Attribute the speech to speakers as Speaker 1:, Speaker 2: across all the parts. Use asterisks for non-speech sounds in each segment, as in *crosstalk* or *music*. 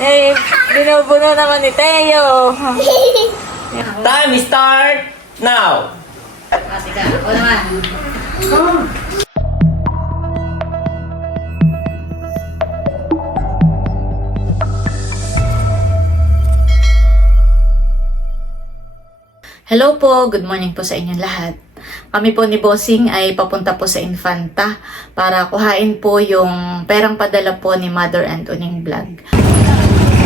Speaker 1: Eh, binubuno naman ni Teo.
Speaker 2: Time start now!
Speaker 1: Kasi ka, naman. Hello po, good morning po sa inyong lahat. Kami po ni Bossing ay papunta po sa Infanta para kuhain po yung perang padala po ni Mother and Uning Vlog.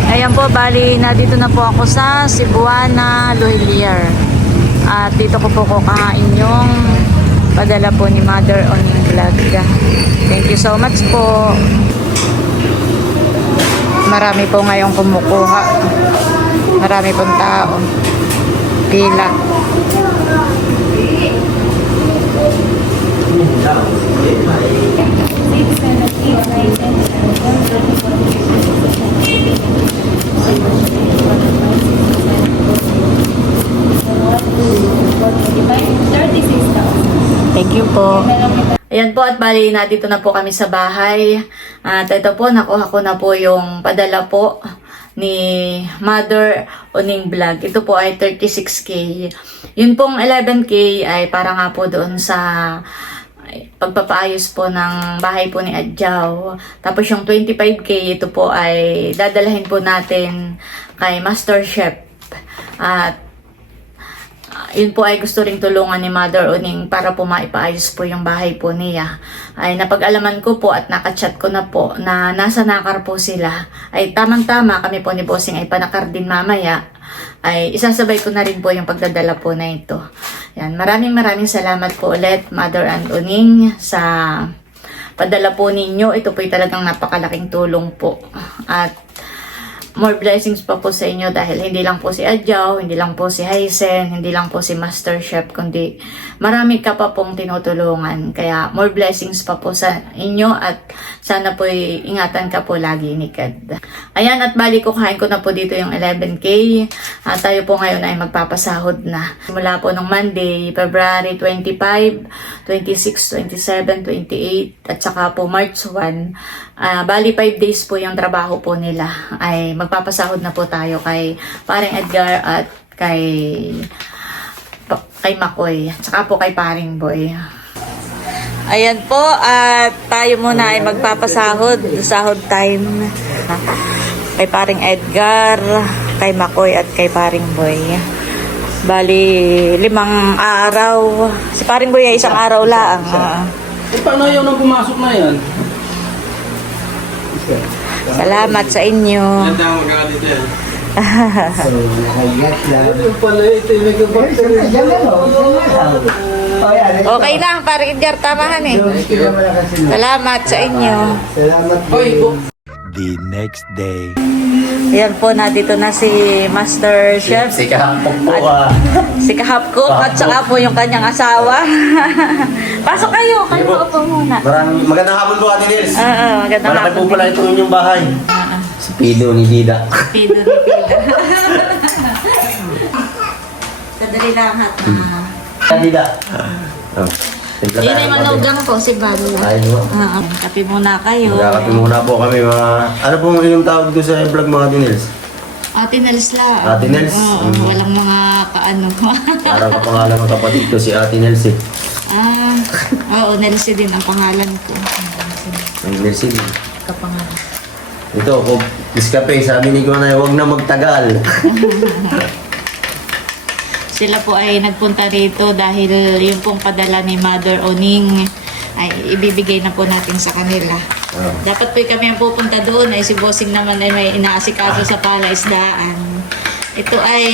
Speaker 1: Ayan po, bali na dito na po ako sa Cebuana, Luilier. At dito ko po kukain yung padala po ni Mother Uning Vlog. Thank you so much po. Marami po ngayong kumukuha. Marami pong tao. Pila. Thank you po. Ayan po at bali na dito na po kami sa bahay. At ito po, nakuha ko na po yung padala po ni Mother Oning Vlog. Ito po ay 36k. Yun pong 11k ay para nga po doon sa pagpapaayos po ng bahay po ni Adjaw. Tapos yung 25k, ito po ay dadalahin po natin kay Master Chef. At yun po ay gusto ring tulungan ni Mother Uning para po maipaayos po yung bahay po niya. Ay napag-alaman ko po at nakachat ko na po na nasa nakar po sila. Ay tamang-tama kami po ni Bossing ay panakar din mamaya. Ay isasabay ko na rin po yung pagdadala po na ito. Yan, maraming maraming salamat po ulit Mother and Uning sa padala po ninyo. Ito po ay talagang napakalaking tulong po. At more blessings pa po sa inyo dahil hindi lang po si Adjaw, hindi lang po si Hysen, hindi lang po si Master Chef, kundi marami ka pa pong tinutulungan. Kaya more blessings pa po sa inyo at sana po ingatan ka po lagi ni Kad. Ayan at bali ko kain ko na po dito yung 11K at tayo po ngayon ay magpapasahod na. Mula po nung Monday, February 25, 26, 27, 28 at saka po March 1. Ah, bali 5 days po yung trabaho po nila ay magpapasahod na po tayo kay paring Edgar at kay pa- kay Makoy at saka po kay paring Boy. Ayan po at tayo muna ay magpapasahod sahod time kay paring Edgar, kay Makoy at kay paring Boy. Bali, limang araw. Si paring Boy ay isang araw lang. Ah.
Speaker 2: Eh, paano yun ang pumasok na yan?
Speaker 1: Salamat sa inyo.
Speaker 3: So, nakagat lang. *laughs*
Speaker 1: Okay na, paring Edgar, tamahan eh. Salamat sa inyo.
Speaker 3: Salamat po.
Speaker 4: The next day.
Speaker 1: Ayan po, nandito na si Master Chef,
Speaker 2: Si po ah. *laughs*
Speaker 1: si Kahap Cook, at saka po yung kanyang asawa. *laughs* Pasok kayo, kayo upo muna.
Speaker 5: Maraming magandang hapon po, Ate Nils.
Speaker 1: Oo, magandang
Speaker 5: Malaki po
Speaker 1: hapon.
Speaker 5: pala ito inyong bahay. Si Pido ni Dida.
Speaker 1: Pido ni Pido. *laughs* Sadali lang.
Speaker 5: Yan, Dida. Oh, timpla
Speaker 1: Yun
Speaker 5: tayo,
Speaker 1: ay
Speaker 5: Ate.
Speaker 1: manugang po, si Balo.
Speaker 5: Ay, no.
Speaker 1: Oo, kape muna kayo.
Speaker 5: Magkakapi muna po kami mga... Ano pong inyong tawag doon sa vlog mga Nils?
Speaker 1: Ate Nels lang.
Speaker 5: Ate Nels?
Speaker 1: Oo,
Speaker 5: Mm.
Speaker 1: walang mga kaano. *laughs*
Speaker 5: Parang kapangalan ng kapatid ko, si Ate Nels eh.
Speaker 1: ah, oo, Nelsie din ang pangalan ko.
Speaker 5: Ang Nels eh.
Speaker 1: Kapangalan.
Speaker 5: Ito, kung diskape, sabi ni Kunay, huwag na magtagal. *laughs*
Speaker 1: Sila po ay nagpunta rito dahil yung pong padala ni Mother Oning ay ibibigay na po natin sa kanila.
Speaker 5: Oh.
Speaker 1: Dapat po kami ang pupunta doon ay si Bossing naman ay may inaasikaso sa palaisdaan. Ito ay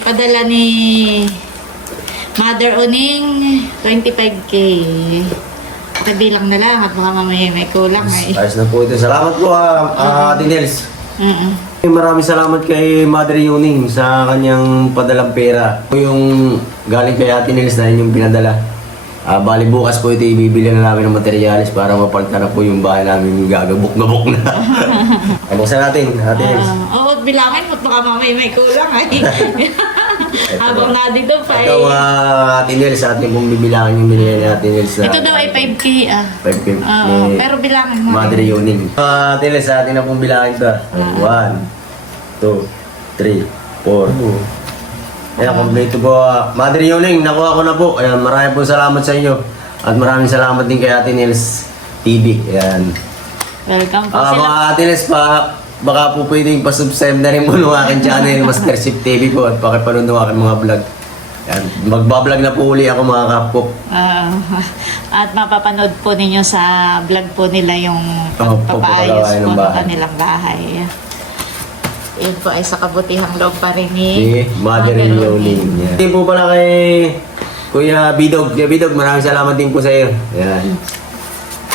Speaker 1: padala ni Mother Oning 25k. Kabilang na lang at baka mamaya may kulang ay.
Speaker 5: Ayos na po ito. Salamat po, ah, ah, Ate Nels.
Speaker 1: Mm-mm.
Speaker 5: Maraming salamat kay Mother Yuning sa kanyang padalang pera. Yung galing kay Ate Nels na yung pinadala. Ah, bali bukas po ito ibibili na namin ng materyales para mapalitan na po yung bahay namin gagabok-gabok na. Ay, buksan *laughs* natin, Ate Nels.
Speaker 1: Ah, Oo, bilangin mo baka mamaya may kulang ay. *laughs* Habang nandito pa
Speaker 5: Ito
Speaker 1: eh.
Speaker 5: mga Ate Nels, ating pong bibilangin yung binili ni Ate Nels. na-
Speaker 1: Ito daw ay 5K ah.
Speaker 5: 5 pimp
Speaker 1: Oo,
Speaker 5: ni
Speaker 1: pero bilangan mo.
Speaker 5: Mother Yuning. Uh, Ate Nels, atin na pong bilangin ito. 1, 2, 3, 4. Ayan, kompleto po. ah. Mother Yuning, nakuha ko na po. Ayan, maraming po salamat sa inyo. At maraming salamat din kay Ate Nels TV. Ayan.
Speaker 1: Welcome po
Speaker 5: Ah,
Speaker 1: sila.
Speaker 5: mga Ate Nels, pa, baka po pwedeng pasubscribe na rin po ng aking channel, *laughs* Mastership TV po, at pakipanood ng aking mga vlog. Yan. Magbablog na po uli ako mga kapko.
Speaker 1: Ah, *laughs* at mapapanood po ninyo sa vlog po nila yung
Speaker 5: Oo,
Speaker 1: pagpapaayos
Speaker 5: pagpapagawa ng
Speaker 1: po ng
Speaker 5: bahay.
Speaker 1: kanilang bahay. Yun po ay sa kabutihang loob pa rin ni
Speaker 5: Si Mother Leoning. Yan. Hindi po pala kay Kuya Bidog. Kuya Bidog, maraming salamat din po sa iyo. Yan.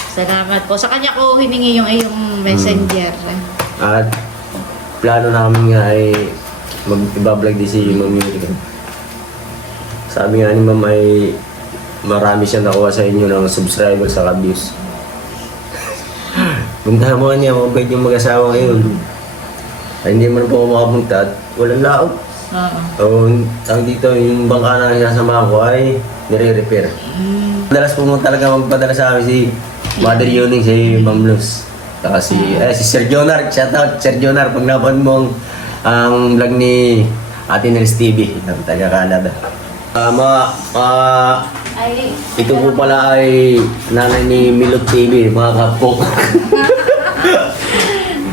Speaker 1: Salamat po. Sa kanya ko hiningi yung iyong messenger.
Speaker 5: At plano namin nga ay mag-ibablog din si Ma'am Yuri. Sabi nga ni Ma'am ay marami siyang nakuha sa inyo ng subscribers sa views. *laughs* Punta mo niya, mabait yung mag-asawa ngayon. Ay, hindi man po ako makapunta at walang laot.
Speaker 1: Oo.
Speaker 5: So, ang dito, yung bangka na sinasamahan ko ay nire-repair. Madalas po mo talaga magpadala sa amin si Mother Yuning, si Ma'am Luz. Saka si, eh, si Sir Jonar, shout out Sir Jonar, pag napanood mo ang, ang vlog ni Ate Nels TV, ng taga Canada. Ah, mga, ah,
Speaker 1: Ay,
Speaker 5: ito po pala ay nanay ni Milot TV, mga kapko.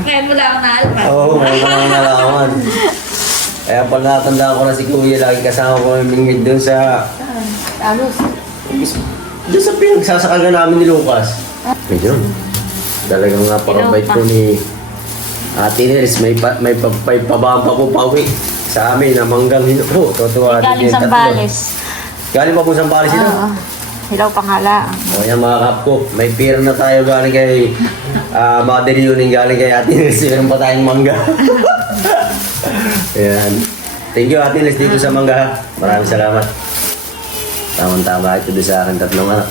Speaker 1: ngayon *laughs* mo lang ako naalman.
Speaker 5: Oo, oh, mga nalaman. Kaya pag natanda ko na si Kuya, lagi kasama ko yung bingid doon sa
Speaker 1: Talos.
Speaker 5: Doon sa pinagsasakagan namin ni Lucas. Ayun. Talagang napakabait po ni Ate Nels. May, pa, may, pa, may pababa po pauwi sa amin na manggang hino po. Totoo
Speaker 1: Galing sa Bales.
Speaker 5: Galing pa po sa Bales ito.
Speaker 1: Oo. Hilaw panghala.
Speaker 5: O yan mga kap ko, may pira na tayo galing kay ah, Mother Yuning, galing kay Ate Nels. Meron pa tayong mangga. *laughs* Ayan. Thank you Ate Nels dito sa mangga. Maraming salamat. Tamang-tama ito sa akin tatlong anak.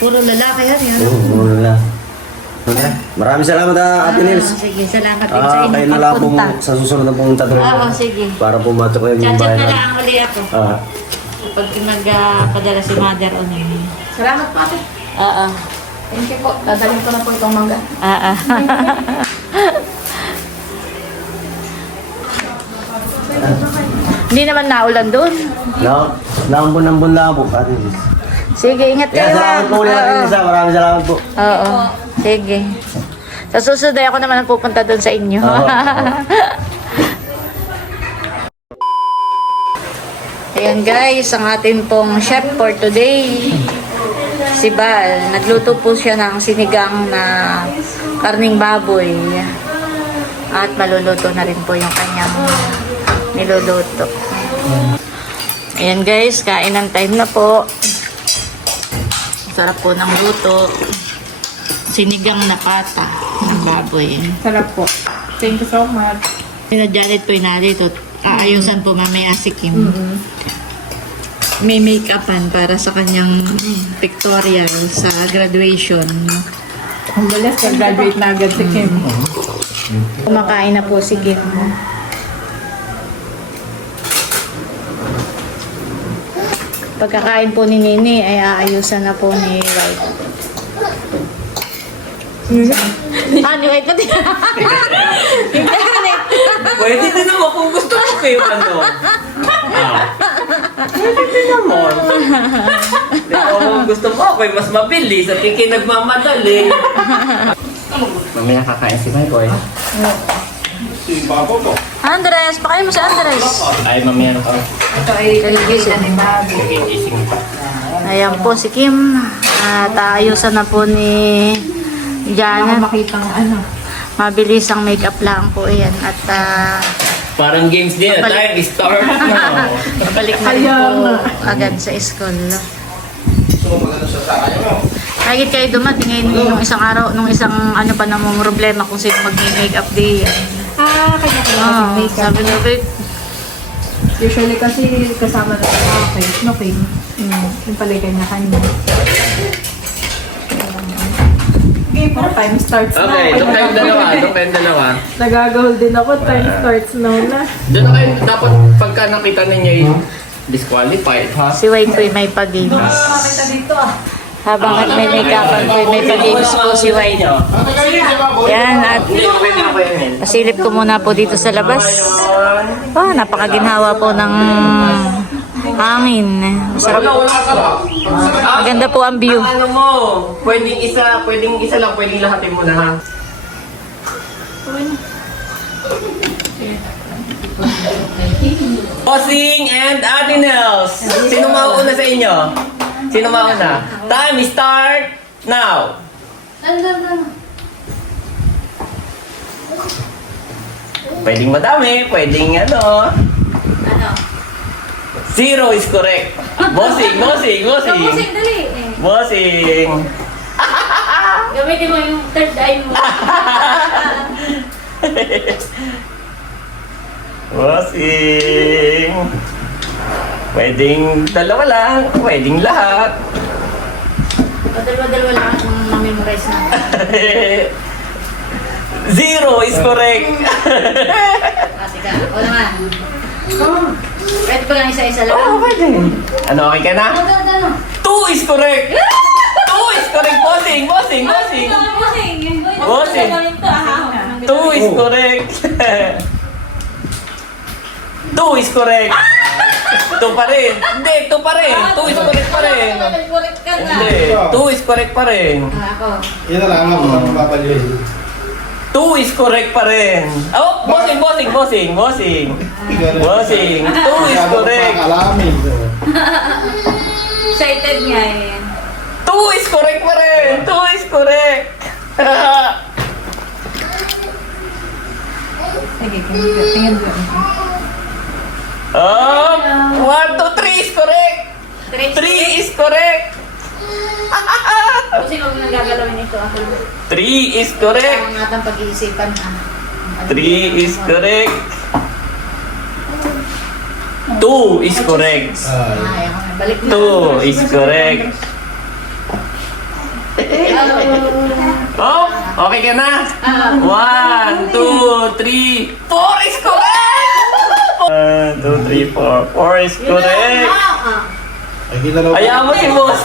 Speaker 1: Puro lalaki yan. yan.
Speaker 5: Oo, muna na. Okay. Maraming salamat ha, Ate.
Speaker 1: Ah, sige, salamat din sa
Speaker 5: Ah,
Speaker 1: inyong
Speaker 5: kayo na lang pong
Speaker 1: pagpunta.
Speaker 5: sa susunod na pong tatanong.
Speaker 1: Oo, sige.
Speaker 5: Para pumatok kayo yung
Speaker 1: Chat-chat na lang uli ako.
Speaker 5: Ah,
Speaker 1: Pag nagpadala si Mother o nini.
Speaker 6: Salamat po ate.
Speaker 1: Oo.
Speaker 6: Thank you po. Dadalhin ko na po itong mangga.
Speaker 1: Ah, ah. Hindi naman naulan doon.
Speaker 5: na, naambon-ambon lang po, Ate Nels.
Speaker 1: Sige, ingat
Speaker 5: Kaya
Speaker 1: kayo
Speaker 5: salamat po ulit, Ate
Speaker 1: Oo.
Speaker 5: Ha. Maraming salamat po.
Speaker 1: Oo. Sige. Sa susunod ay ako naman ang pupunta doon sa inyo.
Speaker 5: Oo. *laughs*
Speaker 1: Ayan guys, ang atin pong chef for today, si Bal. Nagluto po siya ng sinigang na karning baboy. At maluluto na rin po yung kanyang niluluto. Ayan guys, kain ng time na po. Sarap po ng luto. Sinigang na pata ng baboy.
Speaker 6: Sarap po. Thank you so much.
Speaker 1: Sina Janet po inalito. Aayusan po mamaya si Kim. May make-upan para sa kanyang pictorial sa graduation.
Speaker 6: Ang bilis, nag-graduate na agad si Kim.
Speaker 1: Kumakain na po si Kim. Pagkakain po ni Nini ay aayusan na po ni White. Ah, ni White pati.
Speaker 2: Pwede din naman kung gusto ko kayo ano. Ah. Pwede din naman. Ako kung gusto mo, ako'y mas mabilis at nagmamadali. Mamaya kakain si Michael.
Speaker 1: Andres, pakain mo si Andres.
Speaker 2: Ay, mamaya na kami.
Speaker 6: Ito ay kaligitan ni
Speaker 2: pa.
Speaker 1: Ayan po si Kim. At aayusan na po ni Janet.
Speaker 6: makita ng ano.
Speaker 1: Mabilis ang makeup lang po yan. At ah,
Speaker 2: Parang games din na tayo, start na.
Speaker 1: balik na rin po agad sa school. Kahit kayo dumating ngayon nung isang araw, nung isang ano pa namang problema kung sino mag-makeup day.
Speaker 6: Ah, kanya-kanya
Speaker 1: Oo,
Speaker 6: oh, makeup.
Speaker 1: sabi ko, babe,
Speaker 6: Usually kasi kasama na ah, okay. Okay. Mm, yung pala kanya-kanya. Para time starts na.
Speaker 2: Okay, doon kayong dalawa. *laughs* Doon kayong dalawa.
Speaker 6: Nagagahol din ako. Time starts now na.
Speaker 2: Doon na kayo, dapat pagka nakita ninyo yung disqualified, ha?
Speaker 1: Si White po may pag-games. Habang at may make-upan po, may pag-games po si White. Yan, at pasilip ko muna po dito sa labas. Ah, napakaginhawa po ng hangin. Masarap. Maganda po ang view.
Speaker 2: Ang ano mo, pwedeng isa, pwedeng isa lang, pwedeng lahatin mo na, ha? Bossing and Ate Nels. Sino mauna sa inyo? Sino mauna? Time start now. Pwedeng madami, pwedeng ano. Zero is correct. Bossing, bossing, bossing.
Speaker 1: dali.
Speaker 2: Bossing. *laughs*
Speaker 1: Gamitin mo yung third eye mo. *laughs*
Speaker 2: Bossing. Pwedeng dalawa lang, pwedeng lahat.
Speaker 1: Dalawa-dalawa lang ang mamemorize na. *laughs*
Speaker 2: Zero is correct.
Speaker 1: Ah, sige. O naman. Pwede pa lang isa-isa lang.
Speaker 2: oh, pwede. Ano, okay ka na?
Speaker 1: Ano, ano, ano?
Speaker 2: Two is correct. *laughs* Two is correct. Bossing, bossing, bossing.
Speaker 1: Bossing.
Speaker 2: Bossing. *laughs* Two is correct. Two is correct. Two pa rin. Hindi, two pa rin. Two is correct pa rin.
Speaker 1: Correct ka na.
Speaker 2: Hindi, two is correct pa rin.
Speaker 1: Ah, Ako.
Speaker 3: Yan na lang ako. Mapapalyoy.
Speaker 2: Two is correct pa rin. Oh, bossing, bossing, bossing, bossing. Bossing. Two is correct.
Speaker 3: Alamin.
Speaker 1: Excited nga eh.
Speaker 2: Two is correct pa rin. Two is correct.
Speaker 6: Sige, tingin ko.
Speaker 2: oh, one, two, three is correct.
Speaker 1: Three
Speaker 2: is correct.
Speaker 1: Kasi huwag nang gagalawin ito. Ako.
Speaker 2: Three is correct.
Speaker 1: Ang atang pag-iisipan. ah.
Speaker 2: Three is correct. Two is correct.
Speaker 1: Na. Na.
Speaker 2: Two is correct. *laughs* Oh, okay ka na? One, two, three, four is correct! One, two, three, four. Four is correct.
Speaker 3: Ay, ginalaw.
Speaker 2: Ayaw mo si boss.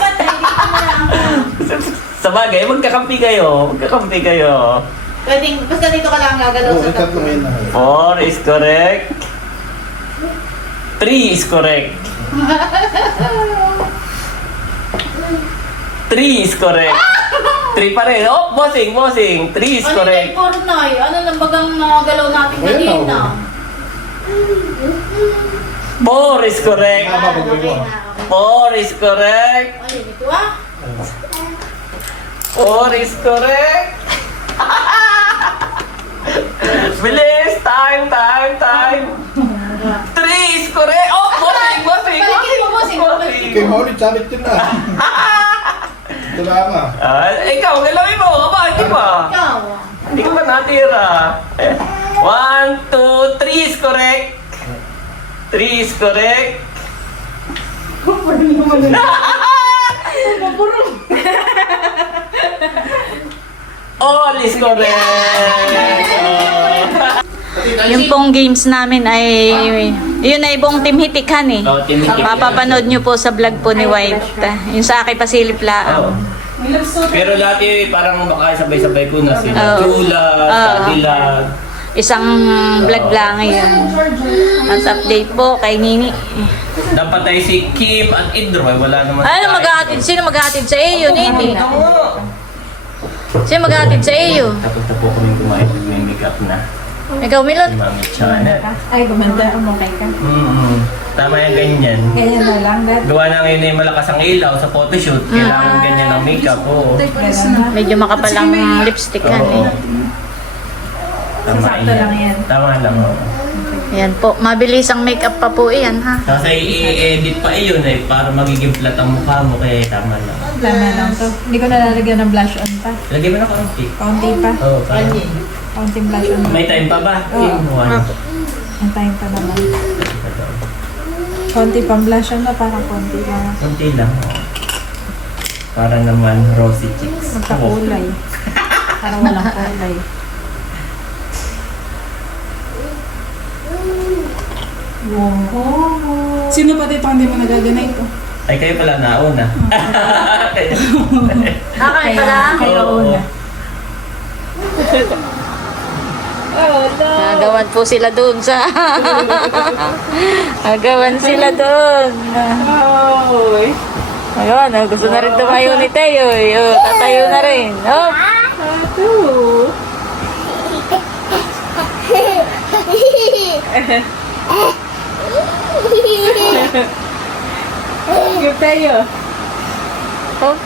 Speaker 2: *laughs* Sa bagay, magkakampi kayo. Magkakampi kayo.
Speaker 1: Pwedeng, basta dito ka lang gagalaw sa
Speaker 3: ikat
Speaker 1: tatlo.
Speaker 3: na.
Speaker 2: Four is correct. Three is correct. *laughs* Three is correct. Three pa rin. Oh, bossing, bossing. Three is
Speaker 1: Ano yung
Speaker 2: correct.
Speaker 1: four na eh? Ano nang bagang nagalaw natin
Speaker 3: Ayan,
Speaker 1: kanina?
Speaker 3: oh.
Speaker 2: Four is correct.
Speaker 3: Tama, pag-uwi ko.
Speaker 2: Four is correct.
Speaker 1: Ay, ito ah.
Speaker 2: Four is correct. *laughs* Bilis! Time, time, time. Three is correct. Oh, bossing, bossing,
Speaker 1: Balikin mo, bossing.
Speaker 2: bossing.
Speaker 3: Kay Molly, chamit yun na. Wala ka.
Speaker 2: Ah, ikaw, galawin mo. Aba, hindi pa.
Speaker 1: Ikaw.
Speaker 2: Hindi ka pa natira. One, two, three is correct. Three is correct. All is correct.
Speaker 1: Yung pong games namin ay, yun ay buong team hitikan eh.
Speaker 2: Oh, tinitik.
Speaker 1: Mapapanood nyo po sa vlog po ni White. Yung sa akin pasilip
Speaker 2: Oh.
Speaker 1: laang.
Speaker 2: Pero dati parang baka sabay-sabay ko na sila.
Speaker 1: Oo.
Speaker 2: Chula,
Speaker 1: Oo.
Speaker 2: Cadillac.
Speaker 1: Isang vlog lang yun. At update po kay Nini.
Speaker 2: Napatay si Kim at Idroy. Wala naman.
Speaker 1: Ano maghahatid? Sino maghahatid sa iyo, Nini? Sino maghahatid sa iyo?
Speaker 2: Tapos na po kami kumain. Nag-make-up na.
Speaker 1: Ikaw, Milot?
Speaker 2: Si Mami Janet.
Speaker 6: Ay, gumanda. Umukay ka.
Speaker 2: Mm-hmm. Tama yung ganyan.
Speaker 6: Ganyan na lang. Dad.
Speaker 2: Gawa na ngayon na yung malakas ang ilaw sa photoshoot. Kailangan ganyan ang makeup. Oo.
Speaker 1: Medyo makapalang lipstick kan eh.
Speaker 2: Tama
Speaker 6: Sakto lang yan.
Speaker 2: Tama lang. oo.
Speaker 1: Ayan po. Mabilis ang makeup pa po iyan ha.
Speaker 2: Ay i-edit pa iyon eh, para magiging flat ang mukha mo, kaya tama lang.
Speaker 6: Tama lang to. Hindi ko nalalagyan ng blush on pa.
Speaker 2: Lagyan mo na konti.
Speaker 6: Kaunti pa.
Speaker 2: Oo, para.
Speaker 6: Kaunting blush on.
Speaker 2: May time pa ba?
Speaker 6: Oo.
Speaker 2: One.
Speaker 6: Ang time pa naman. Konti pang blush on na parang konti lang.
Speaker 2: Konti lang. oo. Para naman rosy cheeks.
Speaker 6: Magkakulay. Parang walang *laughs* kulay.
Speaker 7: Sino pa dito hindi mo nagaganay ko?
Speaker 2: Ay, kayo pala nauna. *laughs*
Speaker 1: Nakay pala.
Speaker 6: Kayo
Speaker 2: Oo.
Speaker 6: una.
Speaker 1: Nagawan po sila doon sa... Nagawan sila doon.
Speaker 7: Oy.
Speaker 1: Ayun, oh, gusto na rin tumayo ni Teo. eh. Oh, tatayo na rin. Oh.
Speaker 7: Ato. *laughs* Give tayo.
Speaker 1: Oh.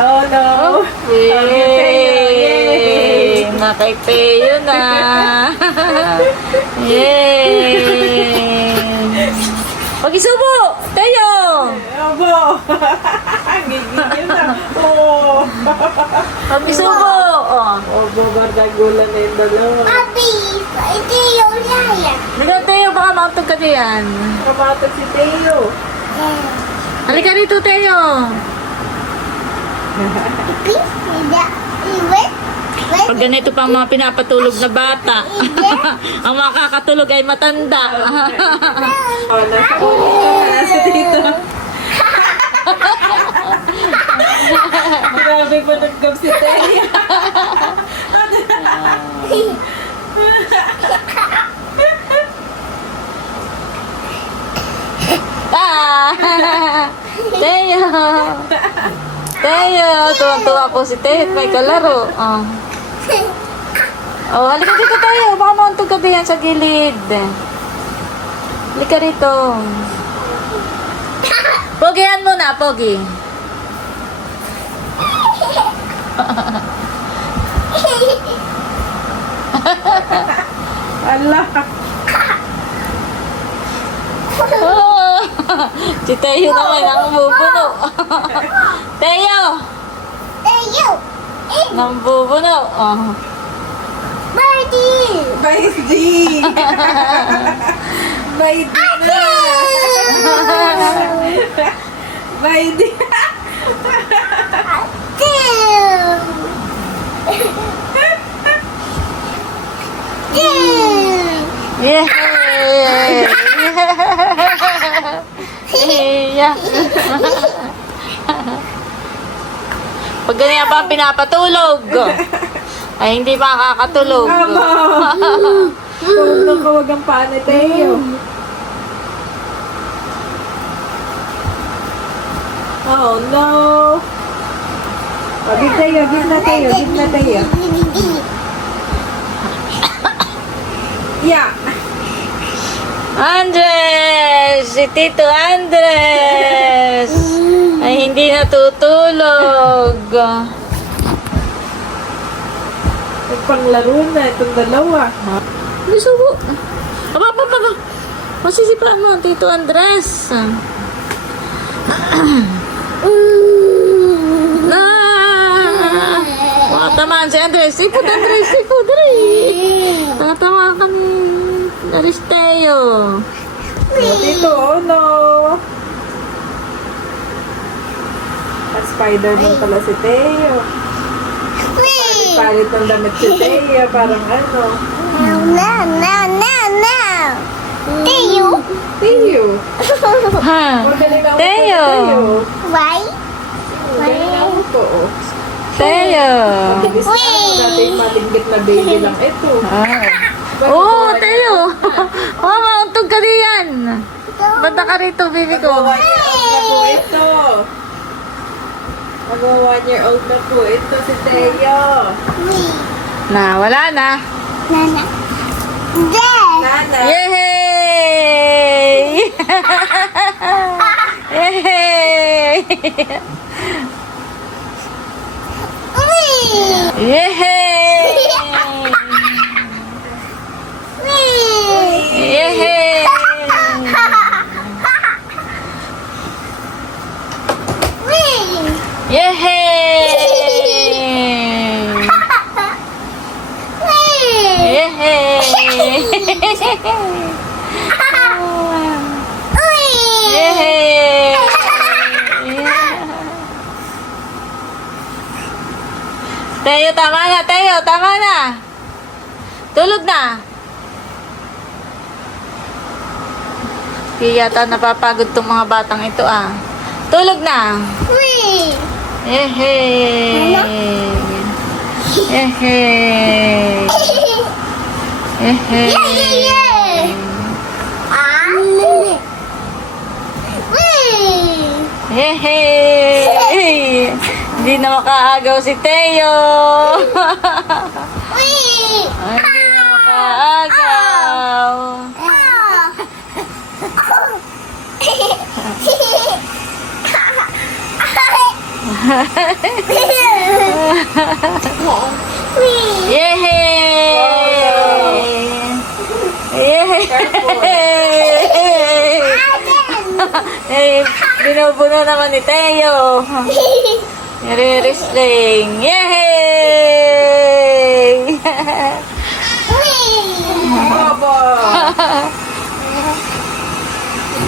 Speaker 7: Oh no.
Speaker 1: Yay! Nakay Teo na. Yay! Pag-isubo! Teo!
Speaker 7: Abo. Gigigil na. Oh.
Speaker 1: Pag-isubo! Oh.
Speaker 7: Obo, bardagulan na yung dalawa.
Speaker 1: Hindi Teo, baka makatog ka diyan.
Speaker 7: Kamatag si Teo.
Speaker 1: Halika rito, Teo. Pag ganito pang mga pinapatulog na bata, *laughs* ang makakatulog ay matanda. *laughs*
Speaker 7: Oh, nasa ulo. Nasa dito. *laughs* Grabe pa nag-gab si Teo.
Speaker 1: Ah! *laughs* Teo! Teo! Tuwang-tuwa po si Teo. May kalaro. Oh. Oh, halika dito tayo. Baka mauntog ka diyan sa gilid. Halika rito. Pogihan mo na, Pogi.
Speaker 7: Allah.
Speaker 1: Oh, *laughs* si Teo naman ang bubuno. *laughs* Teo! Nang bubuno. Oh.
Speaker 7: Baidi. Baidi na. Baidi.
Speaker 1: Yeah. Pag ganyan pa pinapatulog, ay hindi makakatulog.
Speaker 7: Kawag ng kawag ang Teo. Oh no. Oh, give Teo, give na Teo, give na Teo. Yeah.
Speaker 1: Andres! Si Tito Andres! Ay hindi natutulog.
Speaker 7: May panglaro na itong dalawa.
Speaker 1: Gusto mo? Aba, pa, pa. Masisipa mo, Tito Andres. *clears throat* Na! Matamaan si Andres. Sipot, Andres. Sipot, dali. Tatawa ka ni Aristeo.
Speaker 7: Oh, Tito, oh no. At Spider-Man pala si Teo. Palit ng damit si Teo, parang ano. Teo.
Speaker 1: Ha?
Speaker 7: Magaling ako
Speaker 1: Teo.
Speaker 7: Magaling ako to. oh.
Speaker 1: Teo.
Speaker 7: Ako dati malinggit na baby lang ito.
Speaker 1: Oh, Teo. Mama, untog ka diyan. *laughs* Banda ka rito, baby ko.
Speaker 7: Ito. Mag-one year old na po ito si Teo.
Speaker 1: Na, wala na.
Speaker 7: Nana.
Speaker 1: Yay! Yay! Yay! Yay! Yay! Yay! Yay! Teo, tama na. Teo, tama na. Tulog na. Di yata napapagod tong mga batang ito ah. Tulog na. Ehe. Ehe. Ehe. Hehe! Hindi na makaagaw si Teo! Hindi na makaagaw! Yehe! Yehe! Eh, binubuno naman ni Teo. Nire-wrestling. Yay! *laughs*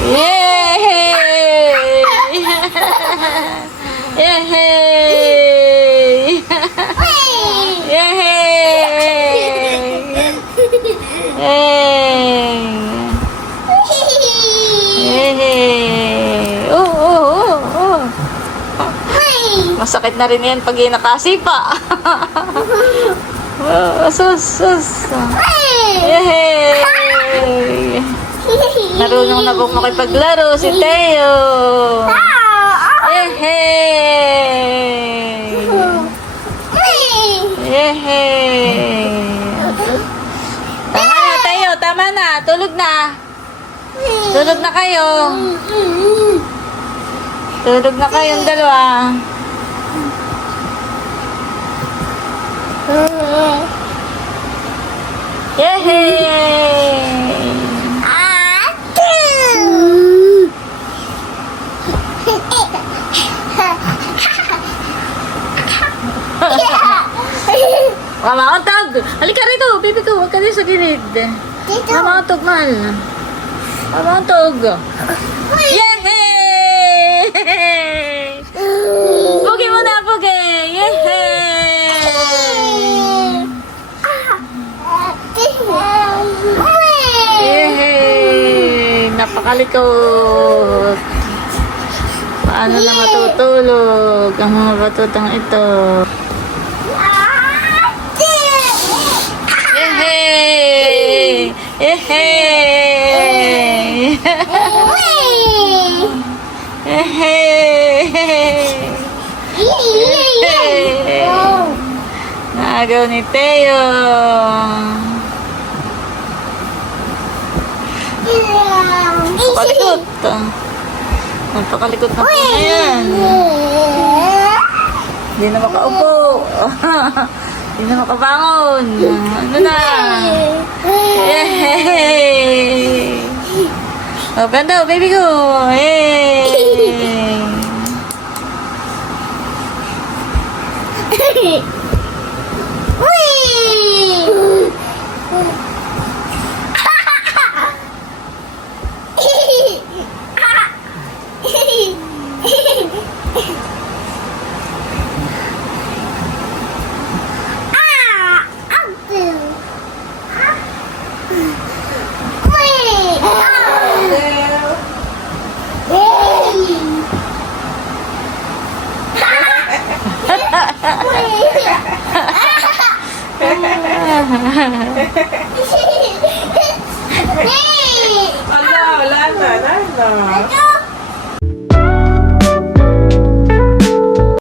Speaker 1: Yay! Yay! Yay! Yay! Oh, oh, oh, oh. Masakit na rin yan pag nakasipa. *laughs* oh, sus, sus. Yay! *laughs* Marunong na pong makipaglaro si Teo. Yay! Yay! Tama na, Teo. Tama na. Tulog na. Tulog na kayo. Tulog na kayong dalawa. Yay! Mama, untog! Halika rito, baby ko. Huwag ka din sa gilid. Mama, untog, mahal. Mama, untog. Yay! Pugi mo na, pugi! Yay! Yay! Napakalikot! Paano na matutulog ang mga batutang ito? Yehey! Yehey! Yehey! Nagaw ni Teo. Napakalikot. Napakalikot na po ngayon. Hindi na makaupo. *laughs* Hindi na makabangon. Ano na? Yay! Oh, ganda, baby ko. Yay!
Speaker 7: Ala, *laughs*